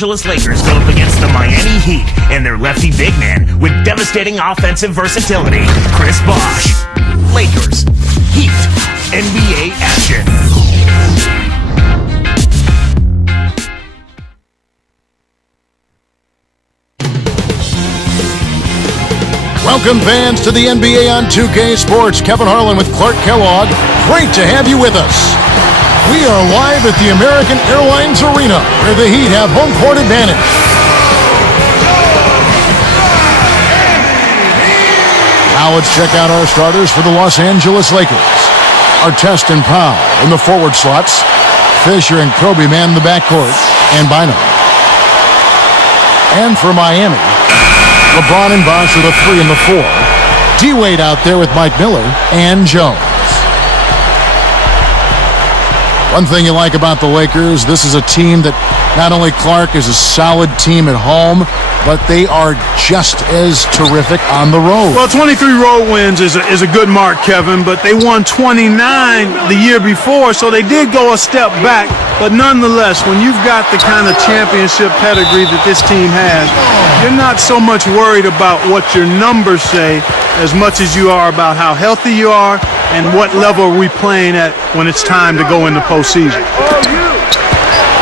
Angeles Lakers go up against the Miami Heat and their lefty big man with devastating offensive versatility, Chris Bosh. Lakers, Heat, NBA action. Welcome, fans, to the NBA on 2K Sports. Kevin Harlan with Clark Kellogg. Great to have you with us. We are live at the American Airlines Arena, where the Heat have home court advantage. Now let's check out our starters for the Los Angeles Lakers. Artest and Powell in the forward slots. Fisher and Kobe man the backcourt, and Bynum. And for Miami, LeBron and Bosh are the 3 and the 4. D-Wade out there with Mike Miller and Jones. One thing you like about the Lakers, this is a team that not only Clark is a solid team at home, but they are just as terrific on the road. Well, 23 road wins is a good mark, Kevin, but they won 29 the year before, so they did go a step back. But nonetheless, when you've got the kind of championship pedigree that this team has, you're not so much worried about what your numbers say as much as you are about how healthy you are and what level are we playing at when it's time to go into postseason.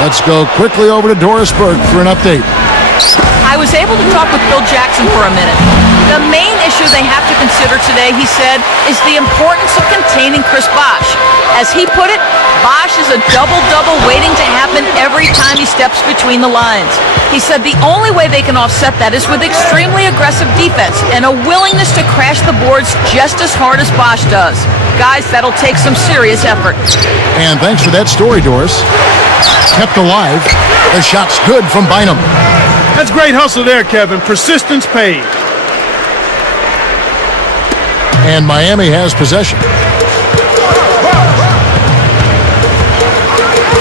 Let's go quickly over to Doris Burke for an update. I was able to talk with Bill Jackson for a minute. The main issue they have to consider today, he said, is the importance of containing Chris Bosh. As he put it, Bosh is a double-double waiting to happen every time he steps between the lines. He said the only way they can offset that is with extremely aggressive defense and a willingness to crash the boards just as hard as Bosh does. Guys, that'll take some serious effort. And thanks for that story, Doris. Kept alive. The shot's good from Bynum. That's great hustle there, Kevin. Persistence paid. And Miami has possession.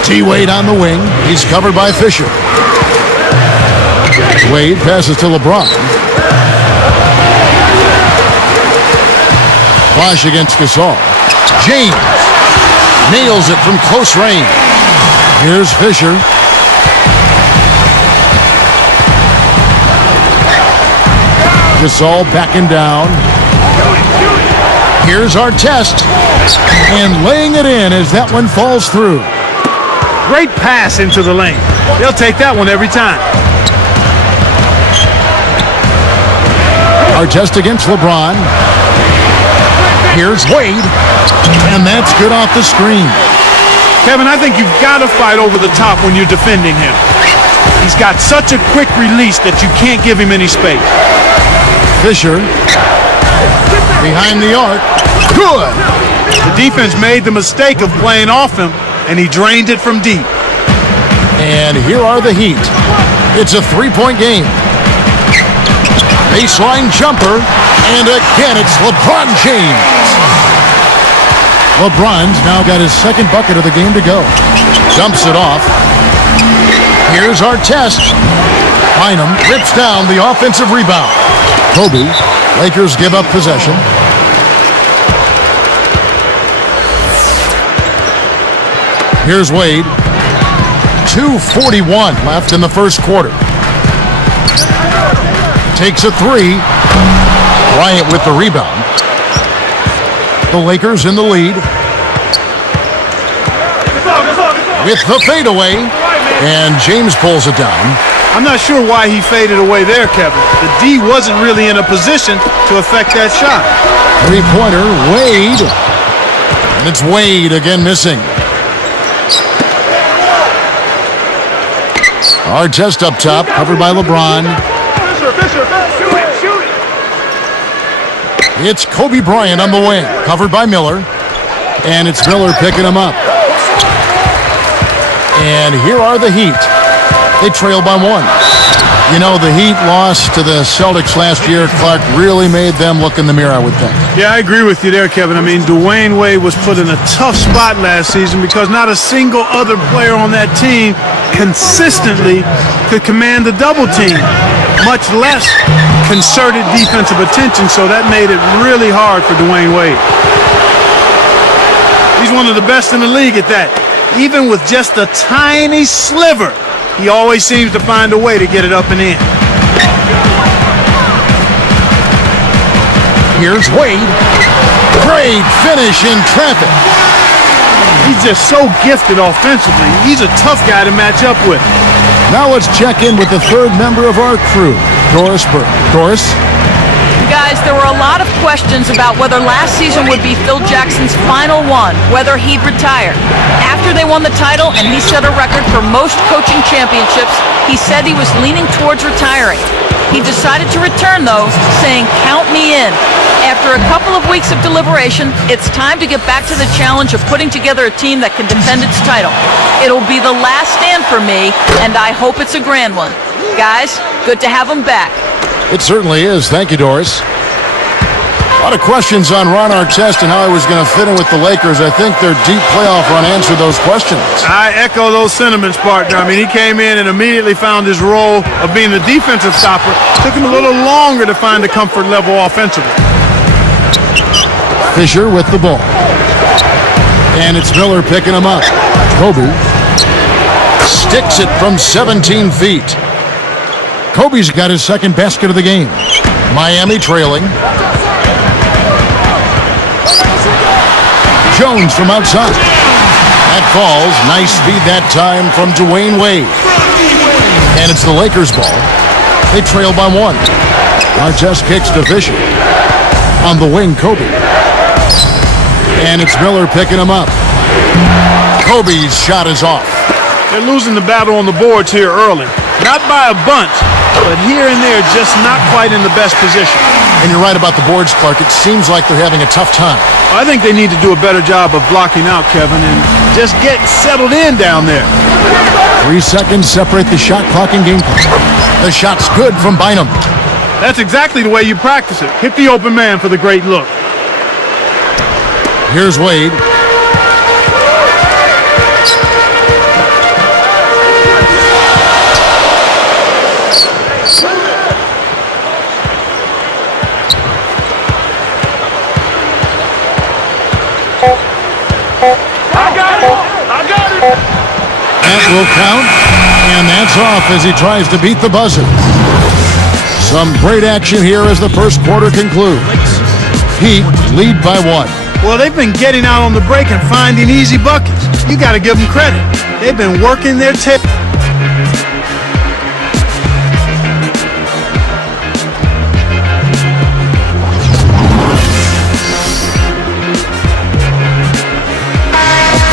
T-Wade on the wing. He's covered by Fisher. Wade passes to LeBron. Bosh against Gasol. James nails it from close range. Here's Fisher. Gasol backing down. Here's Artest. And laying it in as that one falls through. Great pass into the lane. They'll take that one every time. Artest against LeBron. Here's Wade. And that's good off the screen. Kevin, I think you've got to fight over the top when you're defending him. He's got such a quick release that you can't give him any space. Fisher behind the arc. Good. The defense made the mistake of playing off him, and he drained it from deep. And here are the Heat. It's a 3-point game. Baseline jumper, and again it's LeBron James. LeBron's now got his second bucket of the game to go. Dumps it off. Here's Artest. Bynum rips down the offensive rebound. Kobe. Lakers give up possession. Here's Wade. 2:41 left in the first quarter. Takes a 3. Bryant with the rebound. The Lakers in the lead. With the fadeaway. And James pulls it down. I'm not sure why he faded away there, Kevin. The D wasn't really in a position to affect that shot. Three-pointer, Wade. And it's Wade again missing. Artest up top, covered by LeBron. It's Kobe Bryant on the wing, covered by Miller. And it's Miller picking him up. And here are the Heat. They trail by 1. You know, the Heat lost to the Celtics last year. Clark really made them look in the mirror, I would think. Yeah, I agree with you there, Kevin. I mean, Dwayne Wade was put in a tough spot last season because not a single other player on that team consistently could command the double team, much less concerted defensive attention, so that made it really hard for Dwayne Wade. He's one of the best in the league at that. Even with just a tiny sliver He always seems to find a way to get it up and in. Here's Wade. Great finish in traffic. He's just so gifted offensively. He's a tough guy to match up with. Now let's check in with the third member of our crew, Doris Burke. Doris? Guys, there were a lot of questions about whether last season would be Phil Jackson's final one, whether he'd retire. After they won the title and he set a record for most coaching championships, he said he was leaning towards retiring. He decided to return, though, saying, "Count me in." After a couple of weeks of deliberation, it's time to get back to the challenge of putting together a team that can defend its title. It'll be the last stand for me, and I hope it's a grand one. Guys, good to have him back. It certainly is. Thank you, Doris. A lot of questions on Ron Artest and how he was going to fit in with the Lakers. I think their deep playoff run answered those questions. I echo those sentiments, partner. I mean, he came in and immediately found his role of being the defensive stopper. Took him a little longer to find the comfort level offensively. Fisher with the ball. And it's Miller picking him up. Kobe sticks it from 17 feet. Kobe's got his second basket of the game. Miami trailing. Jones from outside. That falls. Nice speed that time from Dwayne Wade. And it's the Lakers' ball. They trail by one. Artest kicks to Fisher. On the wing, Kobe. And it's Miller picking him up. Kobe's shot is off. They're losing the battle on the boards here early. Not by a bunch, but here and there, just not quite in the best position. And you're right about the boards, Clark. It seems like they're having a tough time. I think they need to do a better job of blocking out, Kevin, and just get settled in down there. 3 seconds separate the shot clock and game clock. The shot's good from Bynum. That's exactly the way you practice it. Hit the open man for the great look. Here's Wade. That will count, and that's off as he tries to beat the buzzer. Some great action here as the first quarter concludes. Heat lead by 1. Well, they've been getting out on the break and finding easy buckets. You got to give them credit. They've been working their tail.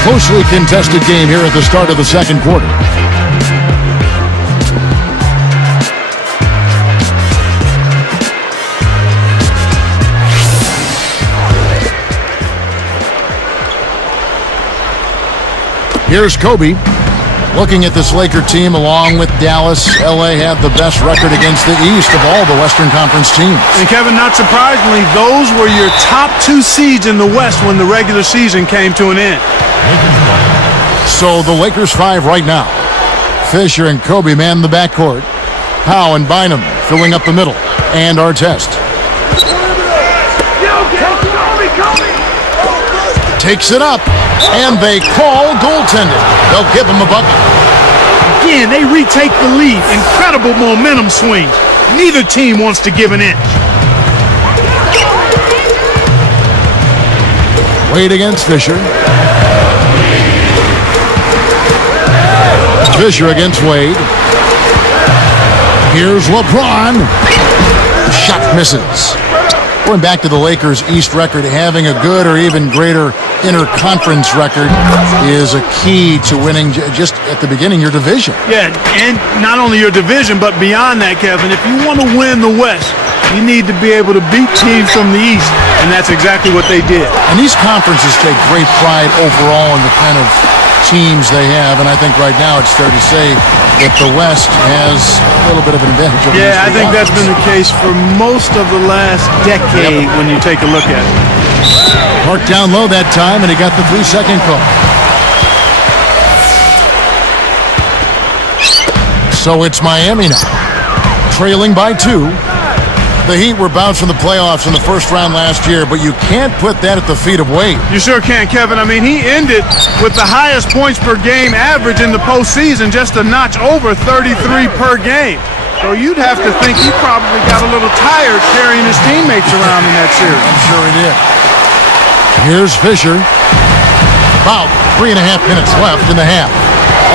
Closely contested game here at the start of the second quarter. Here's Kobe. Looking at this Laker team along with Dallas, LA had the best record against the East of all the Western Conference teams. And Kevin, not surprisingly, those were your top 2 seeds in the West when the regular season came to an end. So the Lakers 5 right now. Fisher and Kobe man the backcourt. Howe and Bynum filling up the middle. And Artest. Takes it up. And they call goaltending. They'll give him a bucket. Again, they retake the lead. Incredible momentum swing. Neither team wants to give an inch. Wade against Fisher. Fisher against Wade. Here's LeBron. Shot misses. Going back to the Lakers' East record, having a good or even greater interconference record is a key to winning just at the beginning your division. Yeah, and not only your division, but beyond that, Kevin, if you want to win the West, you need to be able to beat teams from the East, and that's exactly what they did. And these conferences take great pride overall in the kind of teams they have, and I think right now it's fair to say that the West has a little bit of an advantage over Yeah, I these think that's been conferences. the case for most of the last decade when you take a look at it. Park down low that time, and he got the 3-second call. So it's Miami now, trailing by 2. The Heat were bounced from the playoffs in the first round last year, but you can't put that at the feet of Wade. You sure can, Kevin. I mean, he ended with the highest points per game average in the postseason, just a notch over 33 per game. So you'd have to think he probably got a little tired carrying his teammates around in that series. I'm sure he did. Here's Fisher. About 3.5 minutes left in the half.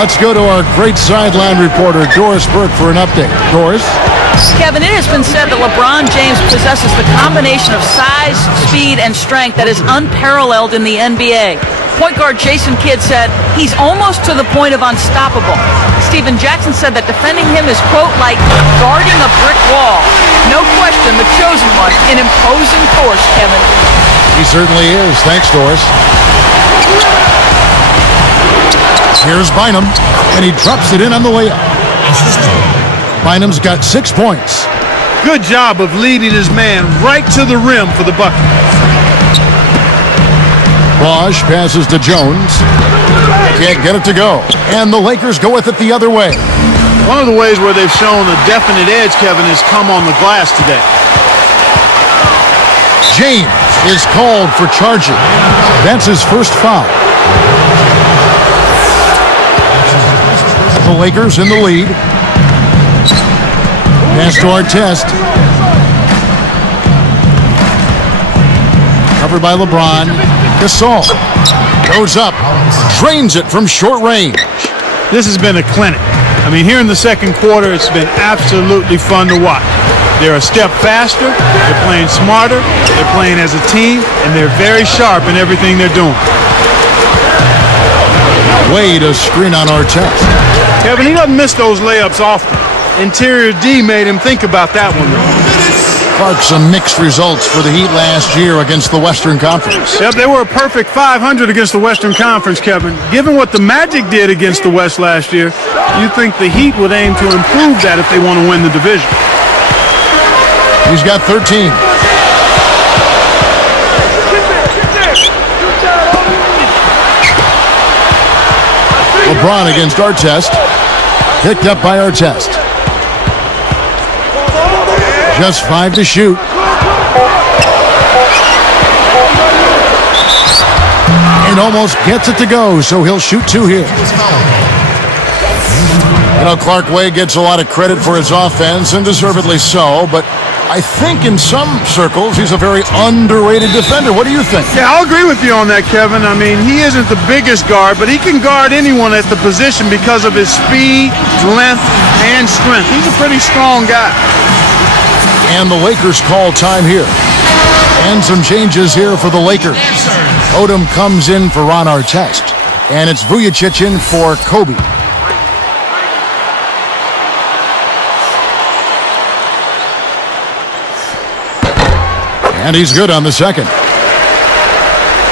Let's go to our great sideline reporter, Doris Burke, for an update. Doris? Kevin, it has been said that LeBron James possesses the combination of size, speed, and strength that is unparalleled in the NBA. Point guard Jason Kidd said he's almost to the point of unstoppable. Steven Jackson said that defending him is, quote, like guarding a brick wall. No question, the chosen one, an imposing force, Kevin. He certainly is. Thanks, Doris. Here's Bynum, and he drops it in on the layup. Bynum's got 6 points. Good job of leading his man right to the rim for the bucket. Bosch passes to Jones. Can't get it to go. And the Lakers go with it the other way. One of the ways where they've shown a definite edge, Kevin, has come on the glass today. James is called for charging. That's his first foul. The Lakers in the lead. Pass to Artest. Covered by LeBron. Gasol goes up, drains it from short range. This has been a clinic. I mean, here in the second quarter, it's been absolutely fun to watch. They're a step faster, they're playing smarter, they're playing as a team, and they're very sharp in everything they're doing. Wade a screen on Artest. Kevin, he doesn't miss those layups often. Interior D made him think about that one, though. Clark, some mixed results for the Heat last year against the Western Conference. Yep, they were a perfect 500 against the Western Conference, Kevin. Given what the Magic did against the West last year, you'd think the Heat would aim to improve that if they want to win the division. He's got 13. LeBron against Artest. Picked up by Artest. Just 5 to shoot. And almost gets it to go, so he'll shoot 2 here. You know, Clark, Wade gets a lot of credit for his offense, and deservedly so, but I think in some circles he's a very underrated defender. What do you think? Yeah, I'll agree with you on that, Kevin. I mean, he isn't the biggest guard, but he can guard anyone at the position because of his speed, length, and strength. He's a pretty strong guy. And the Lakers call time here. And some changes here for the Lakers. Odom comes in for Ron Artest. And it's Vujacic in for Kobe. And he's good on the second.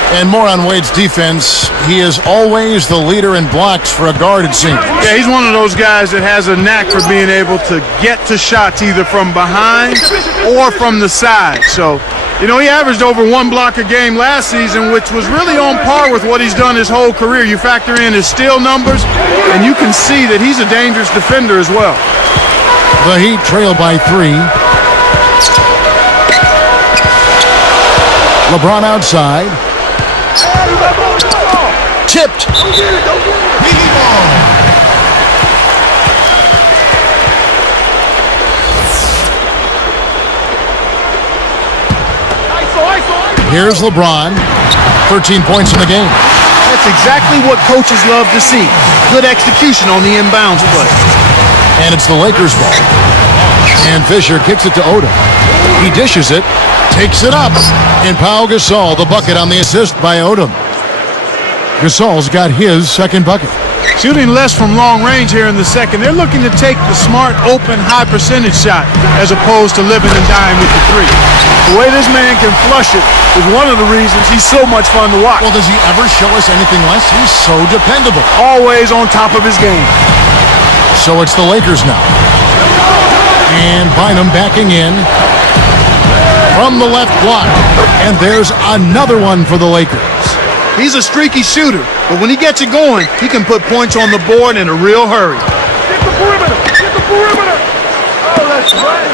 And more on Wade's defense. He is always the leader in blocks for a guard, it seems. Yeah, he's one of those guys that has a knack for being able to get to shots either from behind or from the side. So, you know, he averaged over 1 block a game last season, which was really on par with what he's done his whole career. You factor in his steal numbers, and you can see that he's a dangerous defender as well. The Heat trail by 3. LeBron outside. Tipped. Here's LeBron. 13 points in the game. That's exactly what coaches love to see. Good execution on the inbounds play. And it's the Lakers' ball. And Fisher kicks it to Odom. He dishes it, takes it up. And Pau Gasol, the bucket on the assist by Odom. Gasol's got his second bucket. Shooting less from long range here in the second. They're looking to take the smart, open, high percentage shot as opposed to living and dying with the 3. The way this man can flush it is one of the reasons he's so much fun to watch. Well, does he ever show us anything less? He's so dependable. Always on top of his game. So it's the Lakers now. And Bynum backing in from the left block. And there's another one for the Lakers. He's a streaky shooter, but when he gets it going, he can put points on the board in a real hurry. Get the perimeter! Get the perimeter! Oh, that's right.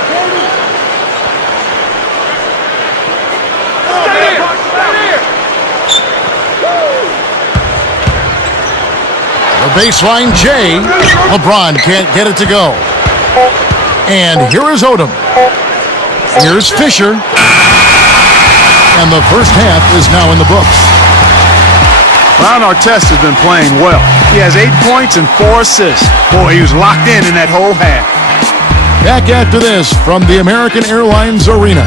baseline, Jay. LeBron can't get it to go. And here is Odom. Here's Fisher. And the first half is now in the books. Ron Artest has been playing well. He has 8 points and 4 assists. Boy, he was locked in that whole half. Back after this from the American Airlines Arena.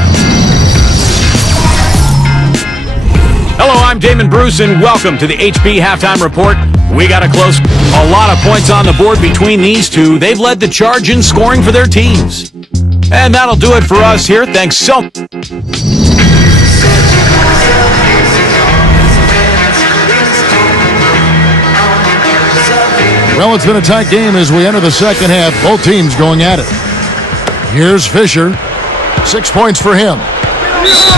Hello, I'm Damon Bruce, and welcome to the HB Halftime Report. We got a lot of points on the board between these two. They've led the charge in scoring for their teams. And that'll do it for us here. Thanks so much. Well, it's been a tight game as we enter the second half. Both teams going at it. Here's Fisher. 6 points for him.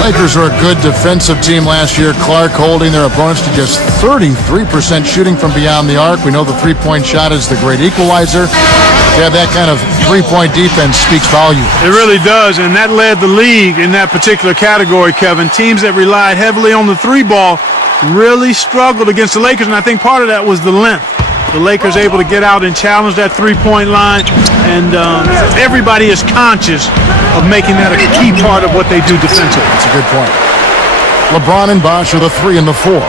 Lakers are a good defensive team last year. Clark holding their opponents to just 33% shooting from beyond the arc. We know the three-point shot is the great equalizer. To have that kind of three-point defense speaks volume. It really does, and that led the league in that particular category, Kevin. Teams that relied heavily on the three ball really struggled against the Lakers, and I think part of that was the length. The Lakers able to get out and challenge that three-point line, and everybody is conscious of making that a key part of what they do defensively. That's a good point. LeBron and Bosh are the 3 and the 4.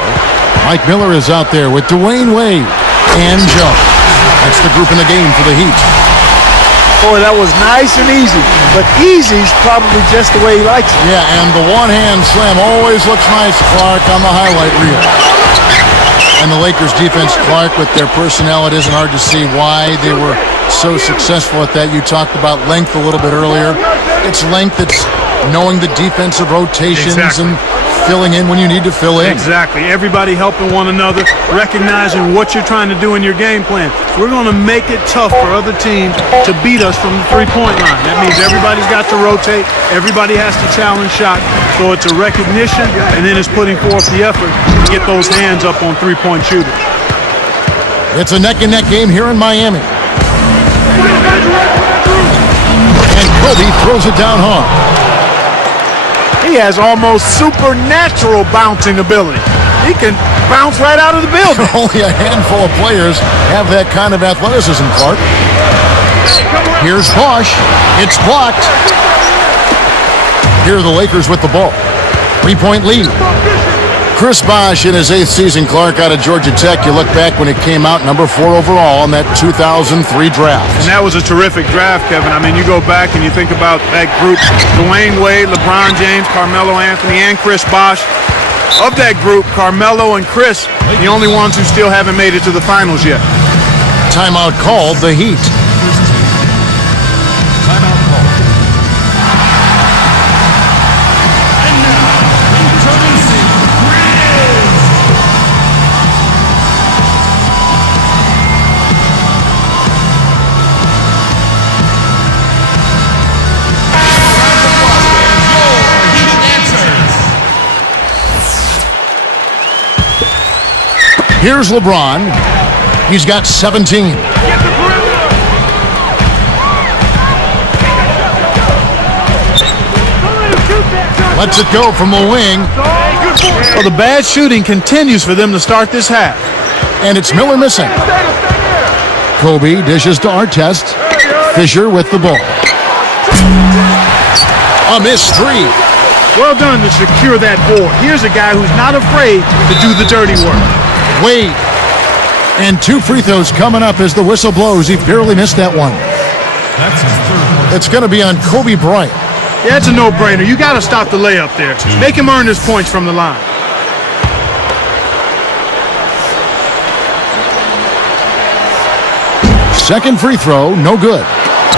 Mike Miller is out there with Dwayne Wade and Joe. That's the group in the game for the Heat. Boy, that was nice and easy, but easy's probably just the way he likes it. Yeah, and the one-hand slam always looks nice, Clark, on the highlight reel. And the Lakers defense, Clark, with their personnel, it isn't hard to see why they were so successful at that. You talked about length a little bit earlier. It's length, it's knowing the defensive rotations and filling in when you need to fill in. Exactly. Everybody helping one another, recognizing what you're trying to do in your game plan. We're going to make it tough for other teams to beat us from the three-point line. That means everybody's got to rotate. Everybody has to challenge shot. So it's a recognition, and then it's putting forth the effort to get those hands up on three-point shooters. It's a neck-and-neck game here in Miami. And Kobe throws it down hard. He has almost supernatural bouncing ability. He can bounce right out of the building. Only a handful of players have that kind of athleticism, Clark. Here's Bosh. It's blocked. Here are the Lakers with the ball. 3-point lead. Chris Bosh in his 8th season, Clark, out of Georgia Tech. You look back when it came out, number 4 overall in that 2003 draft. And that was a terrific draft, Kevin. I mean, you go back and you think about that group, Dwayne Wade, LeBron James, Carmelo Anthony, and Chris Bosh. Of that group, Carmelo and Chris, the only ones who still haven't made it to the finals yet. Timeout called, the Heat. Timeout called. Here's LeBron. He's got 17. Lets it go from the wing. Well, the bad shooting continues for them to start this half. And it's Miller missing. Kobe dishes to Artest. Fisher with the ball. A missed 3. Well done to secure that board. Here's a guy who's not afraid to do the dirty work. Wade. And 2 free throws coming up as the whistle blows. He barely missed that one. That's his third. It's going to be on Kobe Bryant. Yeah, it's a no-brainer. You got to stop the layup there. Make him earn his points from the line. Second free throw, no good.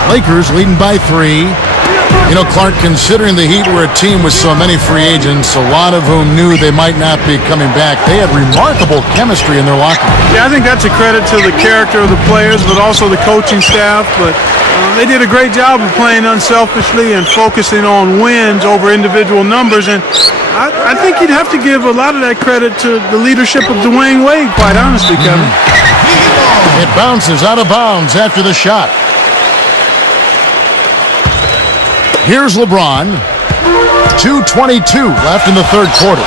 Lakers leading by 3. You know, Clark, considering the Heat were a team with so many free agents, a lot of whom knew they might not be coming back, they had remarkable chemistry in their locker room. Yeah, I think that's a credit to the character of the players, but also the coaching staff. But they did a great job of playing unselfishly and focusing on wins over individual numbers. And I think you'd have to give a lot of that credit to the leadership of Dwayne Wade, quite honestly, Kevin. It bounces out of bounds after the shot. Here's LeBron. 2:22 left in the third quarter.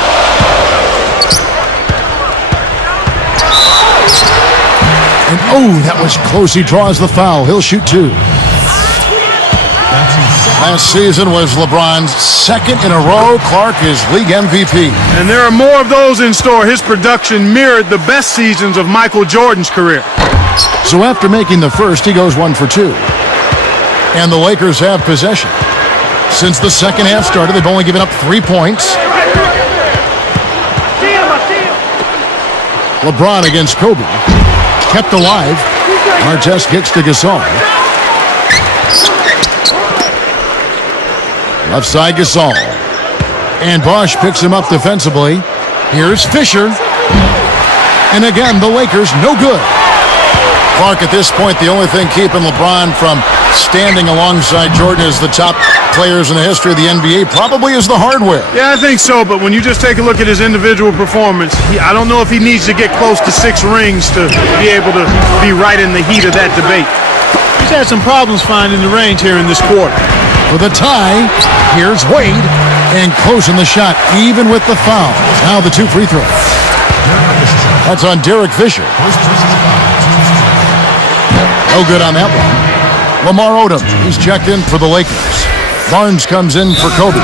And oh, that was close. He draws the foul. He'll shoot 2. Last season was LeBron's second in a row. Clark is league MVP. And there are more of those in store. His production mirrored the best seasons of Michael Jordan's career. So after making the first, he goes 1 for 2. And the Lakers have possession. Since the second half started, they've only given up 3 points. LeBron against Kobe. Kept alive. Artest gets to Gasol. Left side Gasol. And Bosch picks him up defensively. Here's Fisher. And again, the Lakers no good. Clark, at this point, the only thing keeping LeBron from standing alongside Jordan as the top players in the history of the NBA probably is the hardware. Yeah, I think so, but when you just take a look at his individual performance, I don't know if he needs to get close to 6 rings to be able to be right in the heat of that debate. He's had some problems finding the range here in this quarter. For the tie, here's Wade, and closing the shot, even with the foul. Now the 2 free throws. That's on Derek Fisher. No good on that one. Lamar Odom, he's checked in for the Lakers. Barnes comes in for Kobe.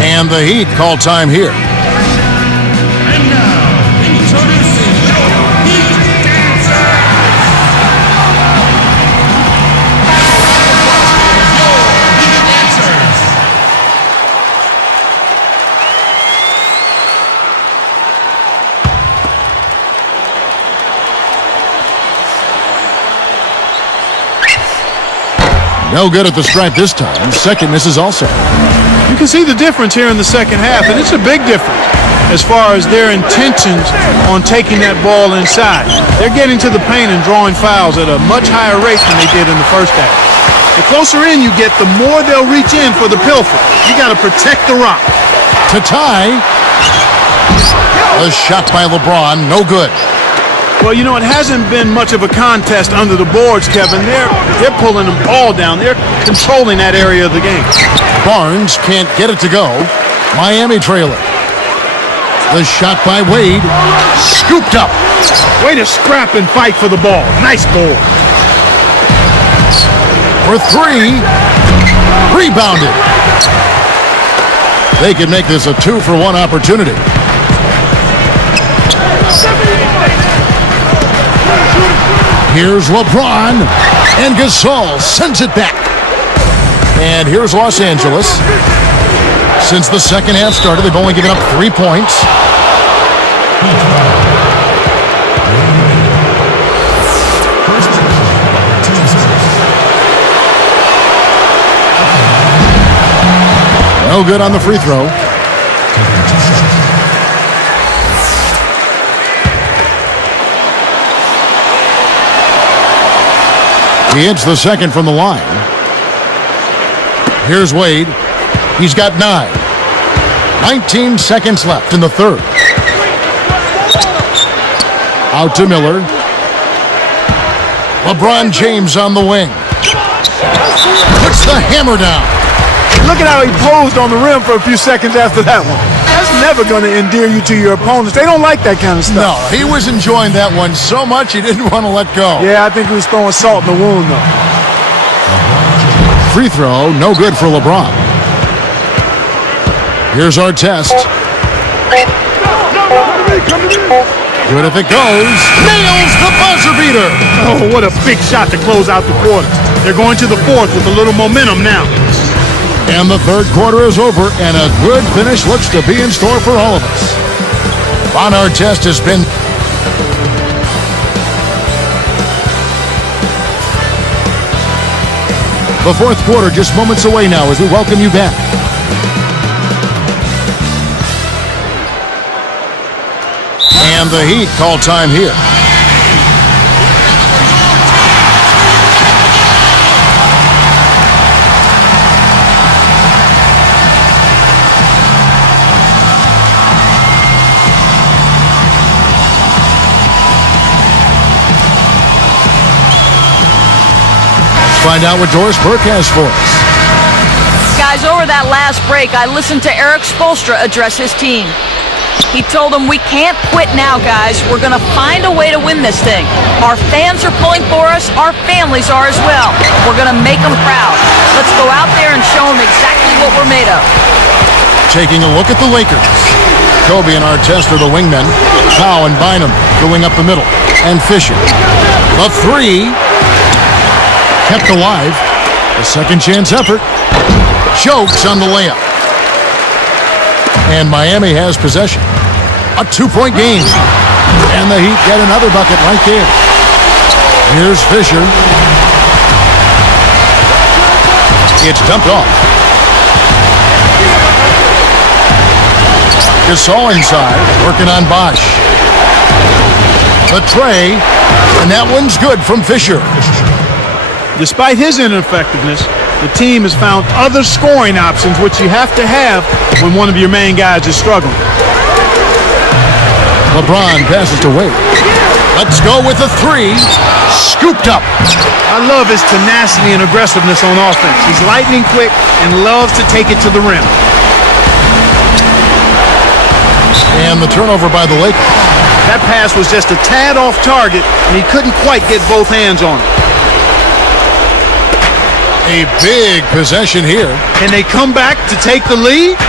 And the Heat call time here. And now, introducing Heat Dancers. Heat Dancers. No good at the stripe this time. Second misses also. You can see the difference here in the second half, and it's a big difference as far as their intentions on taking that ball inside. They're getting to the paint and drawing fouls at a much higher rate than they did in the first half. The closer in you get, the more they'll reach in for the pilfer. You got to protect the rock. To tie. A shot by LeBron, no good. Well, you know, it hasn't been much of a contest under the boards, Kevin. They're pulling them all down. They're controlling that area of the game. Barnes can't get it to go. Miami trailer. The shot by Wade. Scooped up. Way to scrap and fight for the ball. Nice board. For 3. Rebounded. They can make this a 2-for-1 opportunity. Here's LeBron, and Gasol sends it back. And here's Los Angeles. Since the second half started, they've only given up 3 points. No good on the free throw. He hits the second from the line. Here's Wade. He's got 9. 19 seconds left in the third. Out to Miller. LeBron James on the wing. Puts the hammer down. Look at how he posed on the rim for a few seconds after that one. That's never going to endear you to your opponents. They don't like that kind of stuff. No, he was enjoying that one so much he didn't want to let go. Yeah, I think he was throwing salt in the wound, though. Free throw, no good for LeBron. Here's our test. Good if it goes. Nails the buzzer beater. Oh, what a big shot to close out the quarter. They're going to the fourth with a little momentum now. And the third quarter is over, and a good finish looks to be in store for all of us. On our test has been the fourth quarter just moments away now as we welcome you back. And the Heat call time here. Find out what Doris Burke has for us. Guys, over that last break, I listened to Eric Spoelstra address his team. He told them, we can't quit now, guys. We're going to find a way to win this thing. Our fans are pulling for us. Our families are as well. We're going to make them proud. Let's go out there and show them exactly what we're made of. Taking a look at the Lakers. Kobe and Artest are the wingmen. Powell and Bynum going up the middle. And Fisher. The three. Kept alive. A second chance effort. Chokes on the layup. And Miami has possession. A 2-point game. And the Heat get another bucket right there. Here's Fisher. It's dumped off. Gasol inside, working on Bosch. The tray, and that one's good from Fisher. Despite his ineffectiveness, the team has found other scoring options, which you have to have when one of your main guys is struggling. LeBron passes to Wade. Let's go with the three. Scooped up. I love his tenacity and aggressiveness on offense. He's lightning quick and loves to take it to the rim. And the turnover by the Lakers. That pass was just a tad off target, and he couldn't quite get both hands on it. A big possession here. Can they come back to take the lead?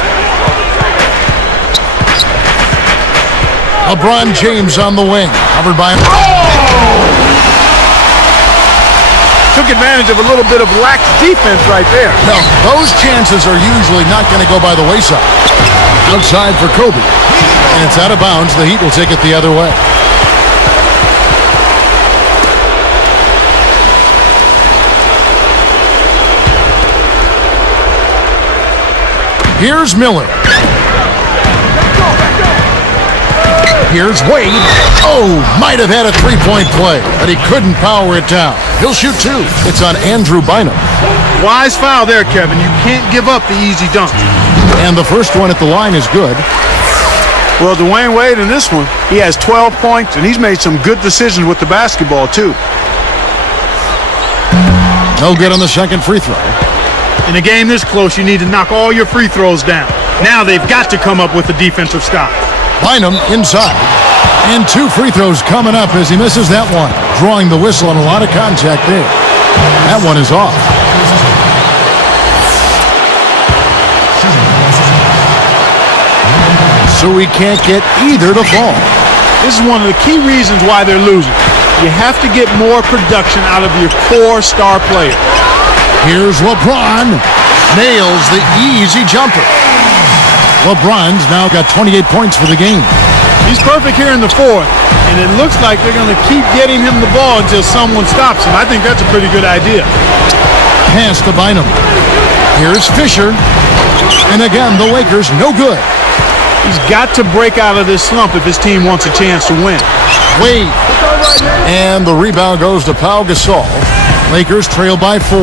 LeBron James on the wing. Covered by... Took advantage of a little bit of lax defense right there. No, those chances are usually not going to go by the wayside. Outside for Kobe. And it's out of bounds. The Heat will take it the other way. Here's Miller. Here's Wade. Oh, might have had a three-point play, but he couldn't power it down. He'll shoot two. It's on Andrew Bynum. Wise foul there, Kevin. You can't give up the easy dunk. And the first one at the line is good. Well, Dwayne Wade in this one, he has 12 points, and he's made some good decisions with the basketball, too. No good on the second free throw. In a game this close, you need to knock all your free throws down. Now they've got to come up with a defensive stop. Bynum inside. And two free throws coming up as he misses that one. Drawing the whistle and a lot of contact there. That one is off. So he can't get either to fall. This is one of the key reasons why they're losing. You have to get more production out of your core star player. Here's LeBron. Nails the easy jumper. LeBron's now got 28 points for the game. He's perfect here in the fourth, and it looks like they're going to keep getting him the ball until someone stops him. I think that's a pretty good idea. Pass to Bynum. Here's Fisher. And again, the Lakers no good. He's got to break out of this slump if his team wants a chance to win. Wade. And the rebound goes to Pau Gasol. Lakers trail by 4.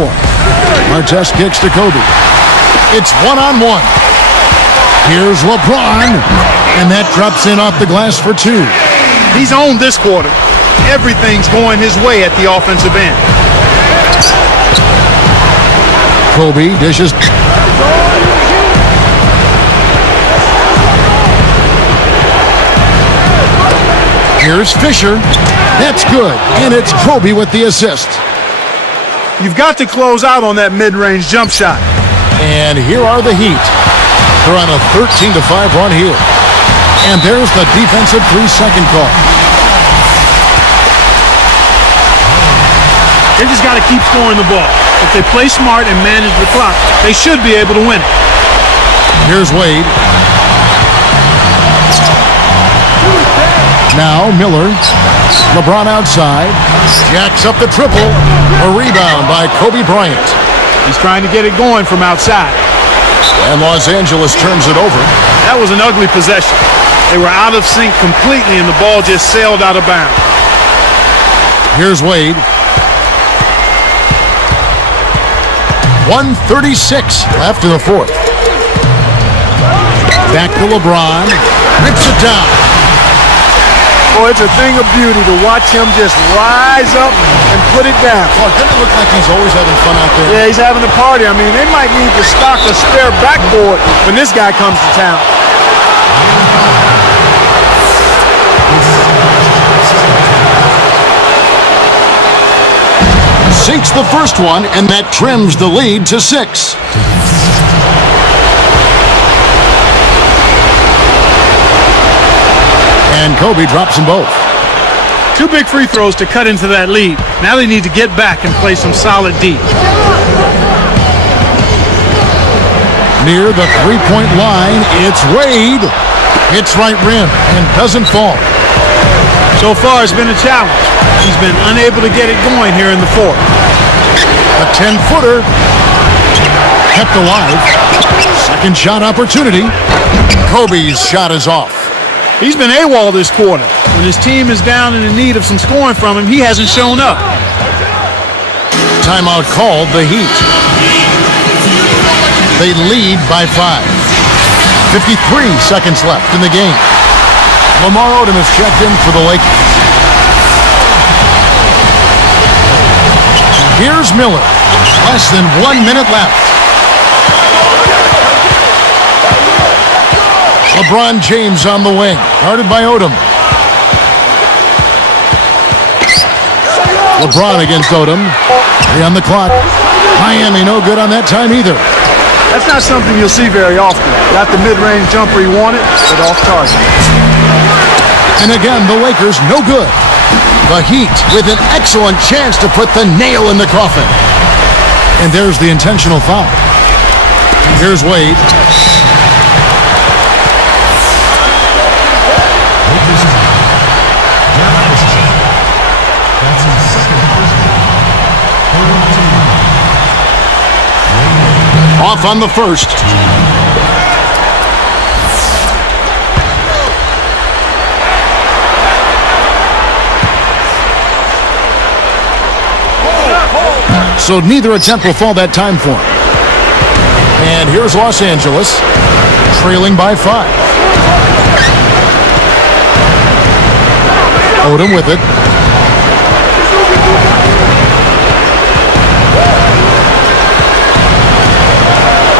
Artest kicks to Kobe. It's one-on-one. Here's LeBron. And that drops in off the glass for 2. He's owned this quarter. Everything's going his way at the offensive end. Kobe dishes. Here's Fisher. That's good. And it's Kobe with the assist. You've got to close out on that mid-range jump shot. And here are the Heat. They're on a 13-5 run here. And there's the defensive 3-second call. They just got to keep scoring the ball. If they play smart and manage the clock, they should be able to win it. Here's Wade. Now Miller. LeBron outside. Jacks up the triple. A rebound by Kobe Bryant. He's trying to get it going from outside. And Los Angeles turns it over. That was an ugly possession. They were out of sync completely, and the ball just sailed out of bounds. Here's Wade. 1:36 left in the fourth. Back to LeBron. Rips it down. Boy, it's a thing of beauty to watch him just rise up and put it down. Oh, doesn't it look like he's always having fun out there? Yeah, he's having a party. I mean, they might need to stock a spare backboard when this guy comes to town. sinks the first one, and that trims the lead to 6. And Kobe drops them both. 2 big free throws to cut into that lead. Now they need to get back and play some solid D. Near the three-point line, it's Wade. Hits right rim and doesn't fall. So far, it's been a challenge. He's been unable to get it going here in the fourth. A 10-footer kept alive. Second shot opportunity. Kobe's shot is off. He's been AWOL this quarter. When his team is down and in need of some scoring from him, he hasn't shown up. Timeout called, the Heat. They lead by 5. 53 seconds left in the game. Lamar Odom is checked in for the Lakers. Here's Miller. Less than 1 minute left. LeBron James on the wing, guarded by Odom. LeBron against Odom. 3 on the clock. Miami no good on that time either. That's not something you'll see very often. Got the mid-range jumper he wanted, but off target. And again, the Lakers no good. The Heat with an excellent chance to put the nail in the coffin. And there's the intentional foul. Here's Wade. Off on the first. So neither attempt will fall that time for him. And here's Los Angeles, trailing by 5. Odom with it.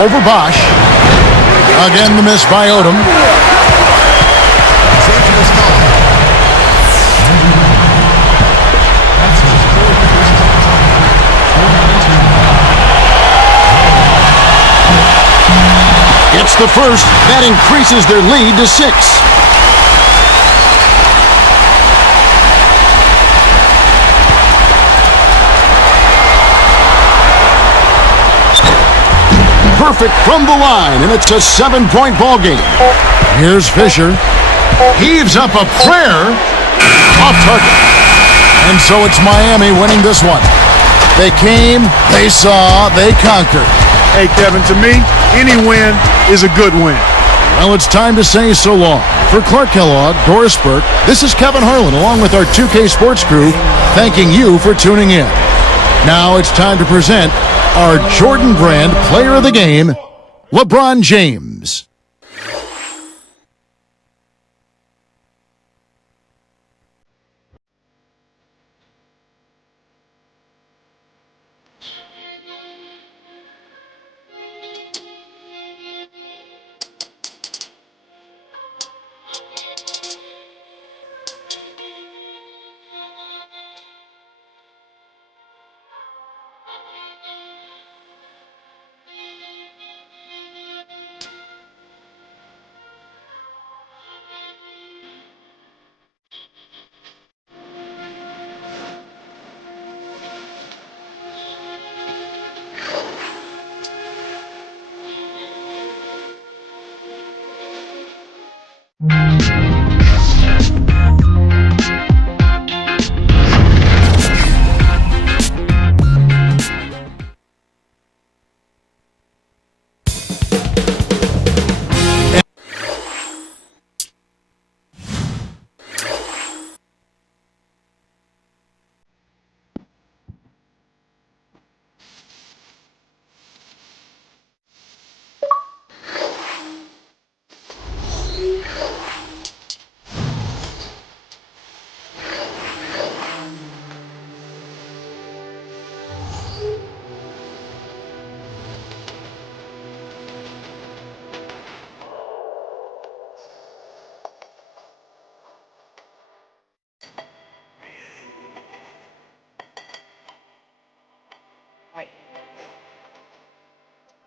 Over Bosch. Again, the miss by Odom. It's the first. That increases their lead to 6. Perfect from the line, and it's a 7-point ball game. Here's Fisher. Heaves up a prayer. Off target. And so it's Miami winning this one. They came, they saw, they conquered. Hey, Kevin, to me, any win is a good win. Well, it's time to say so long. For Clark Kellogg, Doris Burke, this is Kevin Harlan, along with our 2K Sports crew, thanking you for tuning in. Now it's time to present our Jordan Brand Player of the Game, LeBron James.